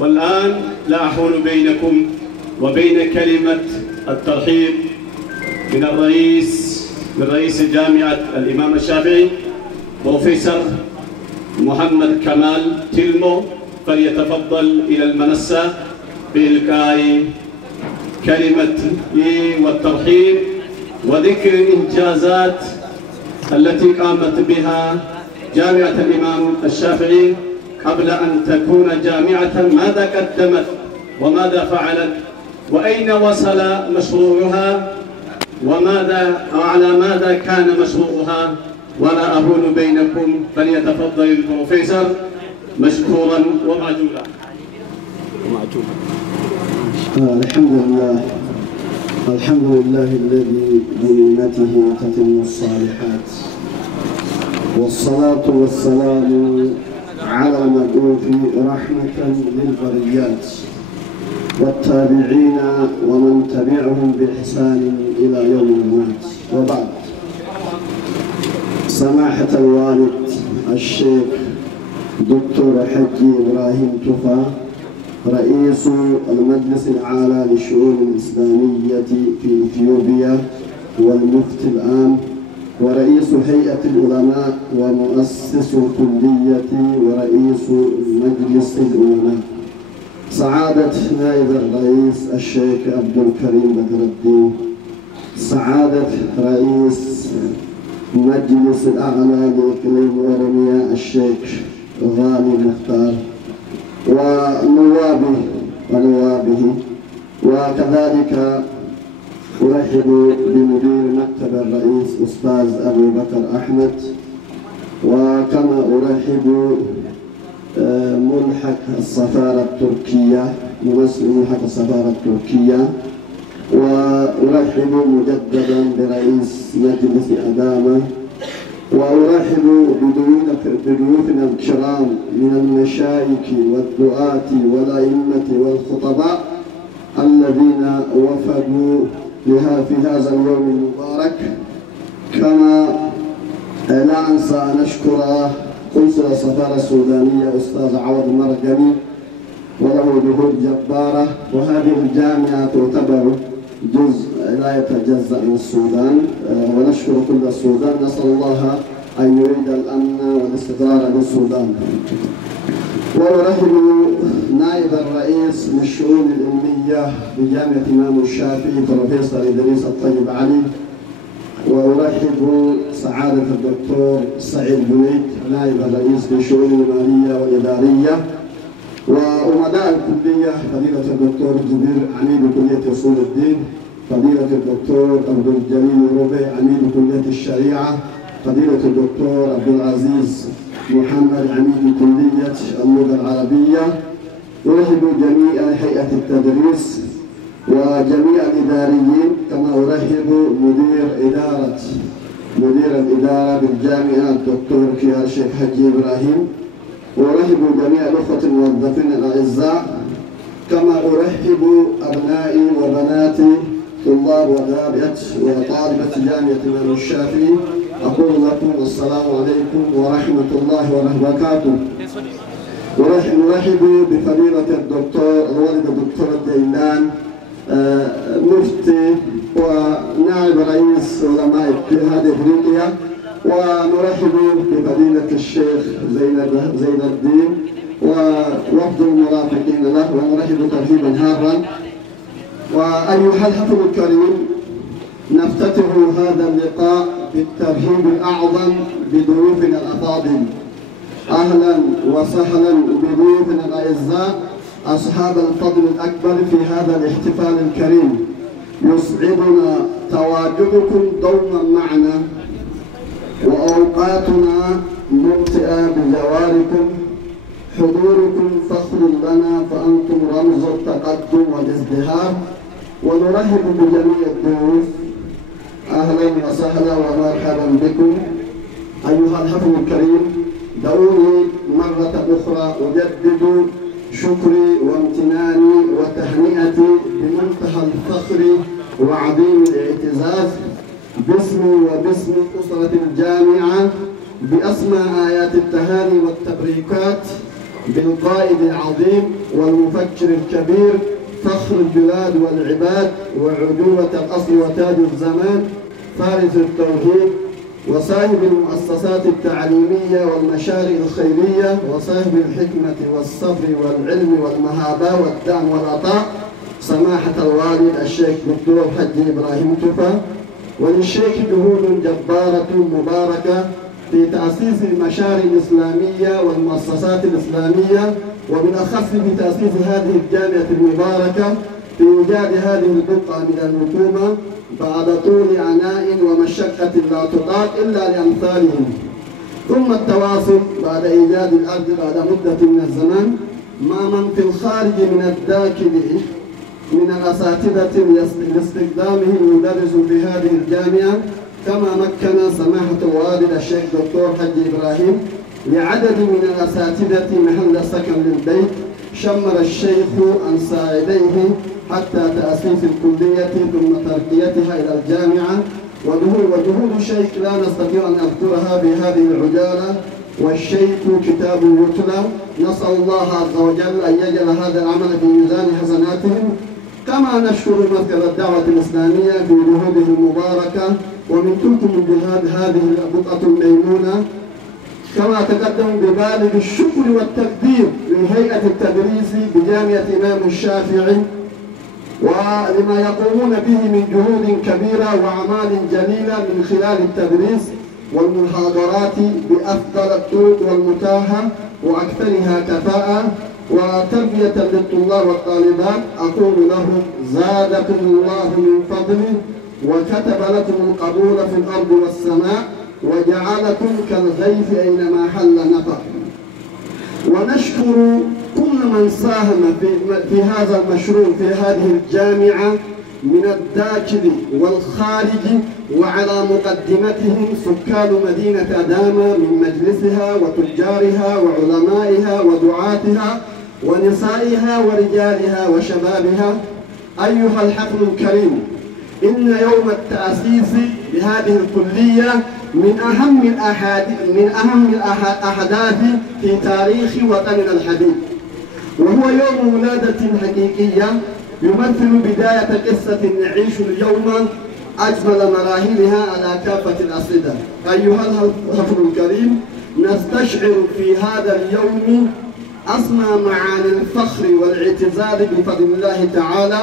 والآن لا أحول بينكم وبين كلمة الترحيب من رئيس جامعة الإمام الشافعي بروفيسور محمد كمال تلمو، فليتفضل إلى المنصة بإلقاء كلمة والترحيب وذكر الإنجازات التي قامت بها جامعة الإمام الشافعي قبل أن تكون جامعة. ماذا قدمت وماذا فعلت وأين وصل مشروعها وعلى ماذا كان مشروعها؟ ولا أهون بينكم، فليتفضل البروفيسور مشكورا ومعجولا. الحمد لله الذي بنعمته تتم الصالحات، والصلاة والسلام على المبعوث رحمة للبريات والتابعين ومن تبعهم بإحسان إلى يوم الممات. وبعد، سماحة الوالد الشيخ دكتور حجي إبراهيم توفى رئيس المجلس الأعلى للشؤون الإسلامية في إثيوبيا والمفتي العام ورئيس هيئة العلماء ومؤسس الكلية ورئيس مجلس العلماء، سعادة نائب الرئيس الشيخ عبد الكريم بدر الدين، سعادة رئيس مجلس الأعلى لإقليم أورomia الشيخ غالي مختار ونوابه، وكذلك أرحب بمدير مكتب الرئيس أستاذ أبو بكر أحمد، وكما أرحب ملحق السفارة التركية، ممثل ملحق السفارة التركية، وأرحب مجددا برئيس مجلس أدامة، وأرحب بضيوفنا الكرام من المشايخ والدعاة والأئمة والخطباء الذين وفدوا في هذا اليوم المبارك. كما لا أنسى أن أشكر قنصل السفارة السودانية أستاذ عوض مرجاني وله جهود جبارة، وهذه الجامعة تعتبر جزء لا يتجزأ من السودان، ونشكر كل السودان. نسأل الله أن يريد الأمن والاستقرار للسودان. وأرحب نائب الرئيس للشؤون العلمية بجامعة الإمام الشافعي بروفيسور إدريس الطيب علي، وأرحب سعادة الدكتور سعيد بنيد نائب الرئيس للشؤون المالية والإدارية، وأمناء الكلية فضيلة الدكتور جبير عميد كلية أصول الدين، فضيلة الدكتور عبد الجليل ربيع عميد كلية الشريعة، فضيلة الدكتور عبد العزيز محمد عميد كلية اللغة العربية. أرحب جميع هيئة التدريس وجميع الإداريين، كما أرحب مدير الإدارة بالجامعة الدكتور كيار شيخ حجي إبراهيم، وأرحب جميع الأخوة الموظفين الأعزاء، كما أرحب أبنائي وبناتي طلاب وطالبة جامعة الإمام الشافعي. أقول لكم السلام عليكم ورحمة الله وبركاته. أرحب بفضيلة الوالد الدكتور الديلان مفتي ونائب رئيس علماء اتحاد افريقيا، ونرحب بفضيلة الشيخ زين الدين ووفد المرافقين له، ونرحب ترحيبا هارا. وأيها الحفل الكريم، نفتتح هذا اللقاء بالترحيب الأعظم بضيوفنا الأفاضل. أهلا وسهلا بضيوفنا الأعزاء أصحاب الفضل الأكبر في هذا الاحتفال الكريم. يسعدنا تواجدكم دوما معنا، وأوقاتنا ممتعة بجواركم. حضوركم فخر لنا، فأنتم رمز التقدم والازدهار. ونرحب بجميع الضيوف، أهلا وسهلا ومرحبا بكم. أيها الحفل الكريم، دعوني مرة أخرى أجدد شكري وامتناني وتهنئتي بمنتهى الفخر وعظيم الاعتزاز باسمي وباسم أسرة الجامعة بأسمى آيات التهاني والتبريكات بالقائد العظيم والمفكر الكبير فخر البلاد والعباد وعجوبة الأصل وتاج الزمان فارس التوحيد وصاحب المؤسسات التعليمية والمشاريع الخيرية وصاحب الحكمة والصبر والعلم والمهابة والدعم والعطاء سماحة الوالد الشيخ دكتور حجي إبراهيم توفى، وللشيخ جهود جبارة مباركة في تأسيس المشاريع الإسلامية والمؤسسات الإسلامية، وبالأخص في تأسيس هذه الجامعة المباركة في إيجاد هذه البقعة من الحكومة بعد طول عناء ومشقة لا تطاق إلا لأمثالهم، ثم التواصل بعد إيجاد الأرض بعد مدة من الزمان مع من في الخارج من الداخل من الأساتذة لاستخدامهم المدرس في هذه الجامعة، كما مكن سماحة الوالد الشيخ دكتور حجي إبراهيم لعدد من الأساتذة محل سكن للبيت، شمر الشيخ عن ساعديه حتى تأسيس الكلية ثم ترقيتها إلى الجامعة، وجهود الشيخ لا نستطيع أن نذكرها في هذه العجالة، والشيخ كتاب يتلى، نسأل الله عز وجل أن يجعل هذا العمل في ميزان حسناتهم، كما نشكر مركز الدعوة الإسلامية في جهوده المباركة ومن تلكم الجهاد هذه البقعة الميمونة، كما تقدم ببالغ الشكر والتقدير لهيئة التدريس بجامعة إمام الشافعي ولما يقومون به من جهود كبيرة وأعمال جليلة من خلال التدريس والمحاضرات بأفضل الطرق والمتاحة وأكثرها كفاءة وتربية للطلاب والطالبات. أقول لهم زادكم الله من فضله وكتب لكم القبول في الأرض والسماء وجعلكم كالغيث أينما حل نفر. ونشكر كل من ساهم في هذا المشروع في هذه الجامعة من الداخل والخارج، وعلى مقدمتهم سكان مدينة أدامة من مجلسها وتجارها وعلمائها ودعاتها ونسائها ورجالها وشبابها. أيها الحفل الكريم، إن يوم التأسيس لهذه الكلية من أهم الأحداث في تاريخ وطننا الحبيب، وهو يوم ولادة حقيقية يمثل بداية قصة نعيش اليوم أجمل مراحلها على كافة الأصعدة. أيها الحفل الكريم، نستشعر في هذا اليوم أسمى معاني الفخر والاعتزاز بفضل الله تعالى،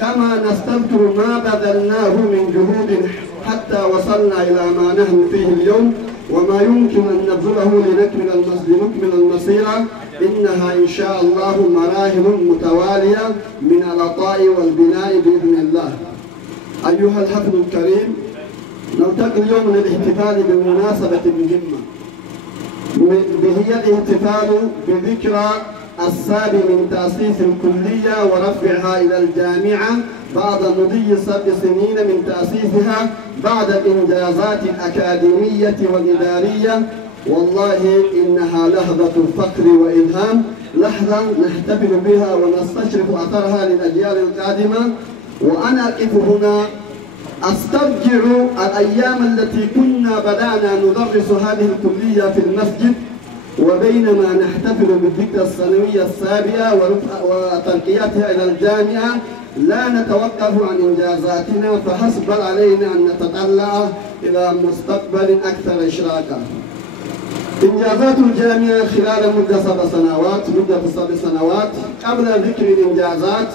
كما نستذكر ما بذلناه من جهود حتى وصلنا إلى ما نحن فيه اليوم، وما يمكن أن نبذله لنكمل المسيرة. إنها إن شاء الله مراحل متوالية من العطاء والبناء بإذن الله. أيها الحفل الكريم، نلتقي اليوم للاحتفال بمناسبة مهمة، هي الاحتفال بذكرى السابع من تأسيس الكلية ورفعها إلى الجامعة بعد مضي 7 سنين من تأسيسها بعد الإنجازات الأكاديمية والإدارية. والله إنها لحظة فخر وإلهام، لحظة نحتفل بها ونستشرف أثرها للأجيال القادمة. وأنا أقف هنا أسترجع الأيام التي كنا بدأنا ندرس هذه الكلية في المسجد، وبينما نحتفل بالذكرى السنوية السابعة وترقيتها إلى الجامعة لا نتوقف عن إنجازاتنا فحسب، بل علينا أن نتطلع إلى مستقبل أكثر إشراكا. إنجازات الجامعة خلال مدة 7 سنوات. قبل ذكر الإنجازات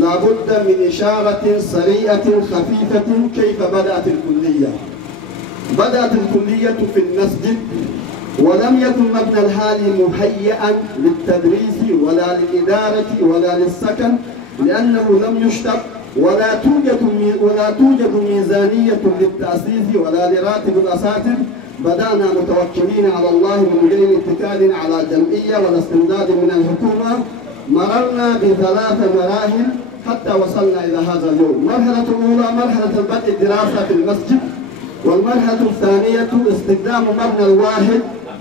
لابد من إشارة سريعة خفيفة كيف بدأت الكلية. بدأت الكلية في المسجد، ولم يكن مبنى الحالي مهيئا للتدريس ولا للإدارة ولا للسكن، لأنه لم يشتق ولا توجد ميزانية للتأسيس ولا لراتب الأساتذة. بدأنا متوكلين على الله من غير اتكال على جمعية ولا استمداد من الحكومة. مررنا ب3 مراحل حتى وصلنا إلى هذا اليوم. المرحلة الأولى مرحلة بدء الدراسة في المسجد، والمرحلة الثانية استخدام مبنى الواحد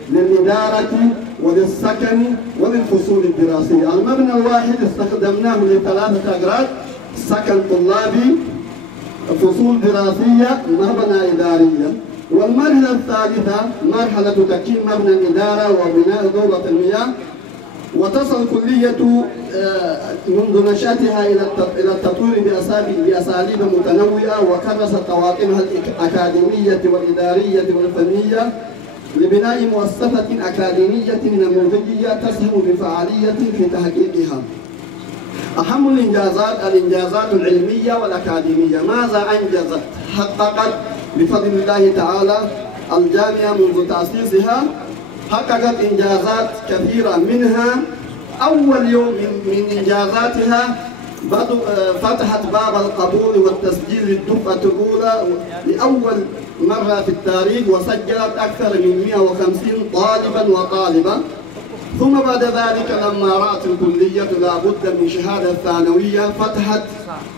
للإدارة وللسكن وللفصول الدراسية. المبنى الواحد استخدمناه ل3 أغراض: سكن طلابي، فصول دراسية، مبنى إدارية. والمرحلة الثالثة مرحلة تكوين مبنى الإدارة وبناء دورة المياه. وتصل الكلية منذ نشأتها إلى التطوير بأساليب متنوعة، وكرست طواقمها الأكاديمية والإدارية والفنية لبناء مؤسسة أكاديمية نموذجية تسهم بفعالية في تحقيقها. أهم الإنجازات العلمية والأكاديمية. ماذا أنجزت؟ حققت بفضل الله تعالى الجامعة منذ تأسيسها حققت إنجازات كثيرة، منها أول يوم من إنجازاتها فتحت باب القبول والتسجيل للدفعة الأولى لأول مرة في التاريخ، وسجلت أكثر من 150 طالبا وطالبة. ثم بعد ذلك لما رأت الكلية لابد من شهادة ثانوية فتحت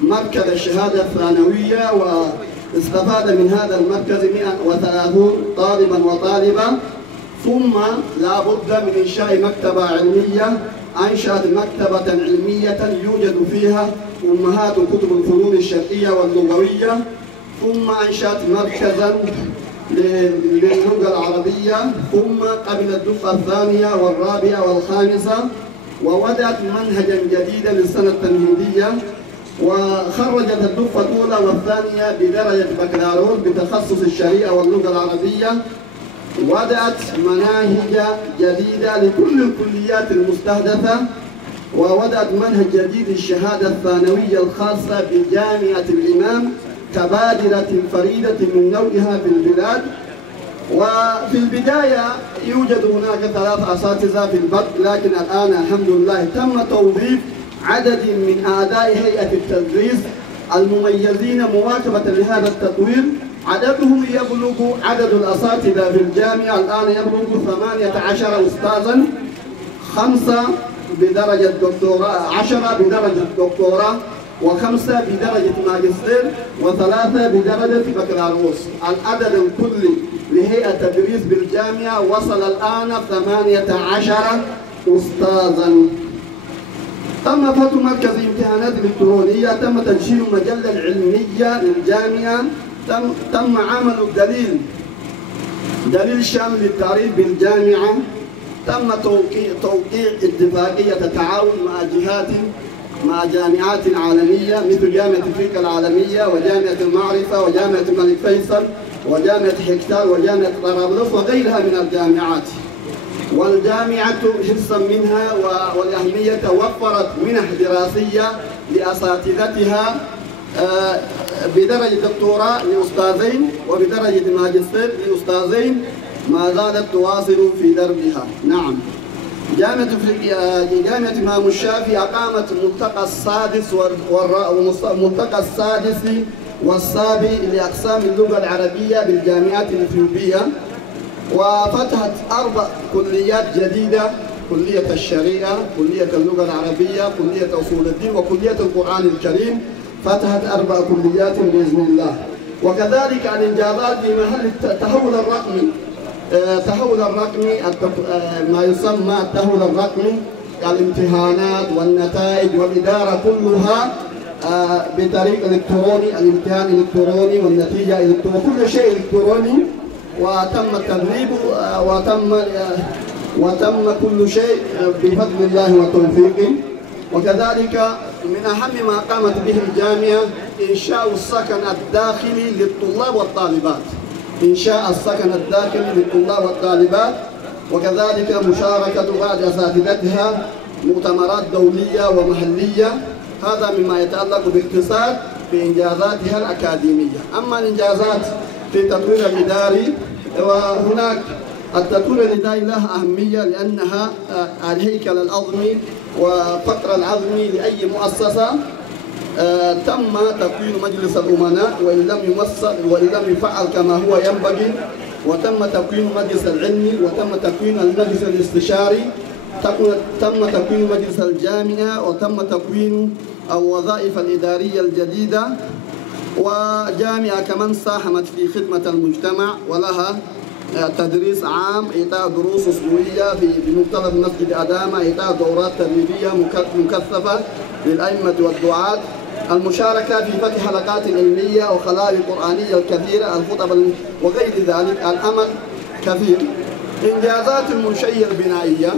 مركز الشهادة الثانوية، واستفاد من هذا المركز 130 طالبا وطالبة. ثم لابد من إنشاء مكتبة علمية، أنشأت مكتبة علمية يوجد فيها أمهات كتب الفنون الشرقية واللغوية. ثم أنشأت مركزا للغة العربية. ثم قبل الدفعة الثانية والرابعة والخامسة، ووضعت منهجا جديدا للسنة التمهيدية، وخرجت الدفعة الأولى والثانية بدرجة بكالوريوس بتخصص الشريعة واللغة العربية. وضعت مناهج جديدة لكل الكليات المستهدفة، ووضعت منهج جديد للشهادة الثانوية الخاصة بجامعة الإمام كبادرة فريدة من نوعها في البلاد. وفي البداية يوجد هناك 3 أساتذة في البدء، لكن الآن الحمد لله تم توظيف عدد من أعضاء هيئة التدريس المميزين مواكبة لهذا التطوير. عددهم يبلغ عدد الأساتذة في الجامعة الآن يبلغ 18 أستاذا، 5 بدرجة دكتوراه، 10 بدرجة دكتوراه، و5 بدرجة ماجستير، و3 بدرجة بكالوريوس. العدد الكلي لهيئة التدريس بالجامعة وصل الآن 18 أستاذا. تم فتح مركز امتحانات إلكترونية، تم تنشير مجلة علمية للجامعة، تم عمل دليل شامل للتعريف بالجامعة، تم توقيع اتفاقية تعاون مع جامعات عالمية مثل جامعة أفريقيا العالمية وجامعة المعرفة وجامعة الملك فيصل وجامعة حكتار وجامعة طرابلس وغيرها من الجامعات. والجامعة حرصا منها والأهمية وفرت منح دراسية لأساتذتها بدرجة دكتوراه لأستاذين وبدرجة ماجستير لأستاذين، ما زالت تواصل في دربها. نعم. جامعة إمام الشافعي أقامت الملتقى السادس والسابع لأقسام اللغة العربية بالجامعات الإثيوبية، وفتحت 4 كليات جديدة: كلية الشريعة، كلية اللغة العربية، كلية أصول الدين، وكلية القرآن الكريم. فتحت 4 كليات بإذن الله. وكذلك الإنجازات في محل التحول الرقمي. التحول الرقمي ما يسمى التحول الرقمي، الامتحانات والنتائج والإدارة كلها بطريق إلكتروني، الامتحان إلكتروني والنتيجة إلكترونية، كل شيء إلكتروني، وتم التدريب وتم كل شيء بفضل الله وتوفيقه. وكذلك من أهم ما قامت به الجامعة إنشاء السكن الداخلي للطلاب والطالبات، إنشاء السكن الداخلي للطلاب والطالبات، وكذلك مشاركة بعض أساتذتها مؤتمرات دولية ومحلية. هذا مما يتعلق باختصار بإنجازاتها الأكاديمية. أما الإنجازات في التطوير الإداري، وهناك التطوير الإداري له أهمية لأنها الهيكل العظمي وفقر العظمي لأي مؤسسة. تم تكوين مجلس الأمناء وإن لم يفعل كما هو ينبغي، وتم تكوين مجلس العلمي، وتم تكوين المجلس الاستشاري، تم تكوين مجلس الجامعة، وتم تكوين الوظائف الإدارية الجديدة. وجامعة كمان ساهمت في خدمة المجتمع ولها تدريس عام، إعطاء دروس أسبوعية بمختلف مسجد أدامة، إعطاء دورات تدريبية مكثفة للأئمة والدعاة، المشاركة في فتح حلقات علمية وخلاوي قرآنية الكثيرة، الخطب وغير ذلك. الأمل كثير. إنجازات المنشية البنائية.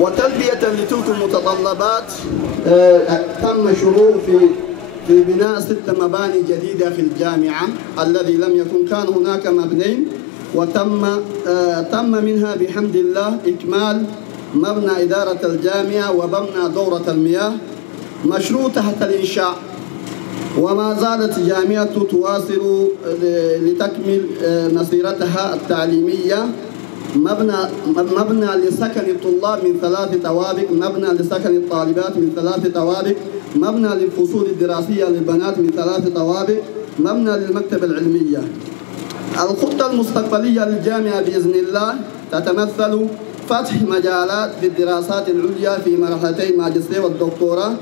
وتلبية لتلك المتطلبات تم شروع في بناء 6 مباني جديدة في الجامعة الذي لم يكن كان هناك مبنين، وتم منها بحمد الله إكمال مبنى إدارة الجامعة ومبنى دورة المياه، مشروع تحت الإنشاء. وما زالت الجامعة تواصل لتكمل مسيرتها التعليمية. مبنى لسكن الطلاب من 3 طوابق، مبنى لسكن الطالبات من 3 طوابق، مبنى للفصول الدراسية للبنات من 3 طوابق، مبنى للمكتبة العلمية. الخطة المستقبلية للجامعة بإذن الله تتمثل فتح مجالات في الدراسات العليا في مرحلتي الماجستير والدكتوراه،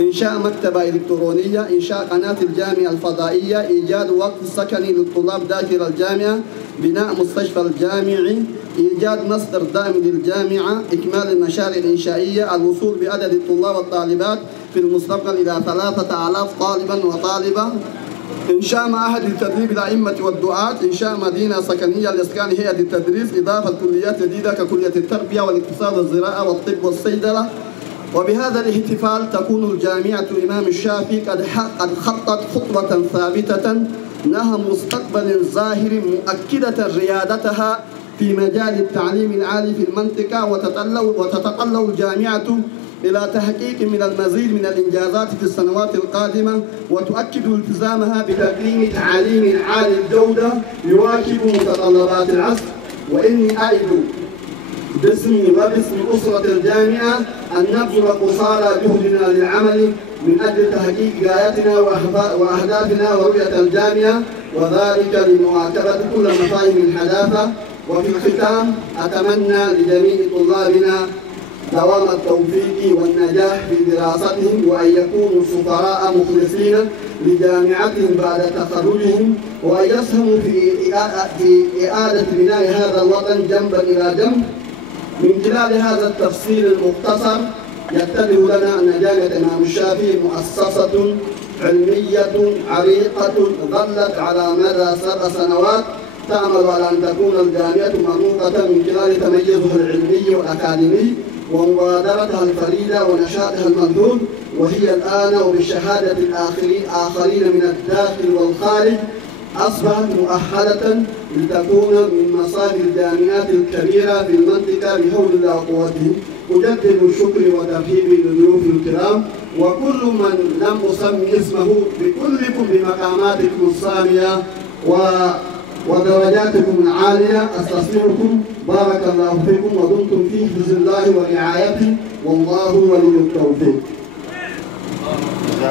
إنشاء مكتبة إلكترونية، إنشاء قناة الجامعة الفضائية، إيجاد وقف سكني للطلاب داخل الجامعة، بناء مستشفى الجامعي، إيجاد مصدر دائم للجامعة، إكمال المشاريع الإنشائية، الوصول بعدد الطلاب والطالبات في المستقبل إلى 3000 طالبا وطالبة، إنشاء معهد لتدريب الأئمة والدعاة، إنشاء مدينة سكنية لإسكان هيئة التدريس، إضافة كليات جديدة ككلية التربية والاقتصاد والزراعة والطب والصيدلة. وبهذا الاحتفال تكون الجامعة الإمام الشافعي قد خطت خطوة ثابتة نحو مستقبل زاهر مؤكدة ريادتها في مجال التعليم العالي في المنطقة، وتتطلع الجامعة إلى تحقيق من المزيد من الإنجازات في السنوات القادمة، وتؤكد التزامها بتقديم تعليم عالي الجودة يواكب متطلبات العصر. وإني أعد باسمي وباسم أسرة الجامعة أن نبذل قصارى جهدنا للعمل من أجل تحقيق غاياتنا وأهدافنا ورؤية الجامعة، وذلك لمواكبة كل مفاهيم الحداثة. وفي الختام أتمنى لجميع طلابنا دوام التوفيق والنجاح في دراستهم، وأن يكونوا سفراء مخلصين لجامعتهم بعد تخرجهم، وأن يسهموا في إعادة بناء هذا الوطن جنبا إلى جنب. من خلال هذا التفصيل المختصر يتضح لنا أن جامعة الإمام الشافعي مؤسسة علمية عريقة ظلت على مدى 7 سنوات تعمل على أن تكون الجامعة منوطة من خلال تميزها العلمي والأكاديمي ومبادرتها الفريدة ونشاطها المبذول، وهي الآن وبشهادة الآخرين من الداخل والخارج أصبحت مؤهلة لتكون من مصادر الجامعات الكبيرة في المنطقة بحول الله وقوته. أجدد الشكر وترحيب لضيوف الكرام وكل من لم أسمي اسمه، بكلكم بمقاماتكم السامية ودرجاتكم العالية. أستسمعكم. بارك الله فيكم ودمتم في حفظ الله ورعايته، والله ولي التوفيق.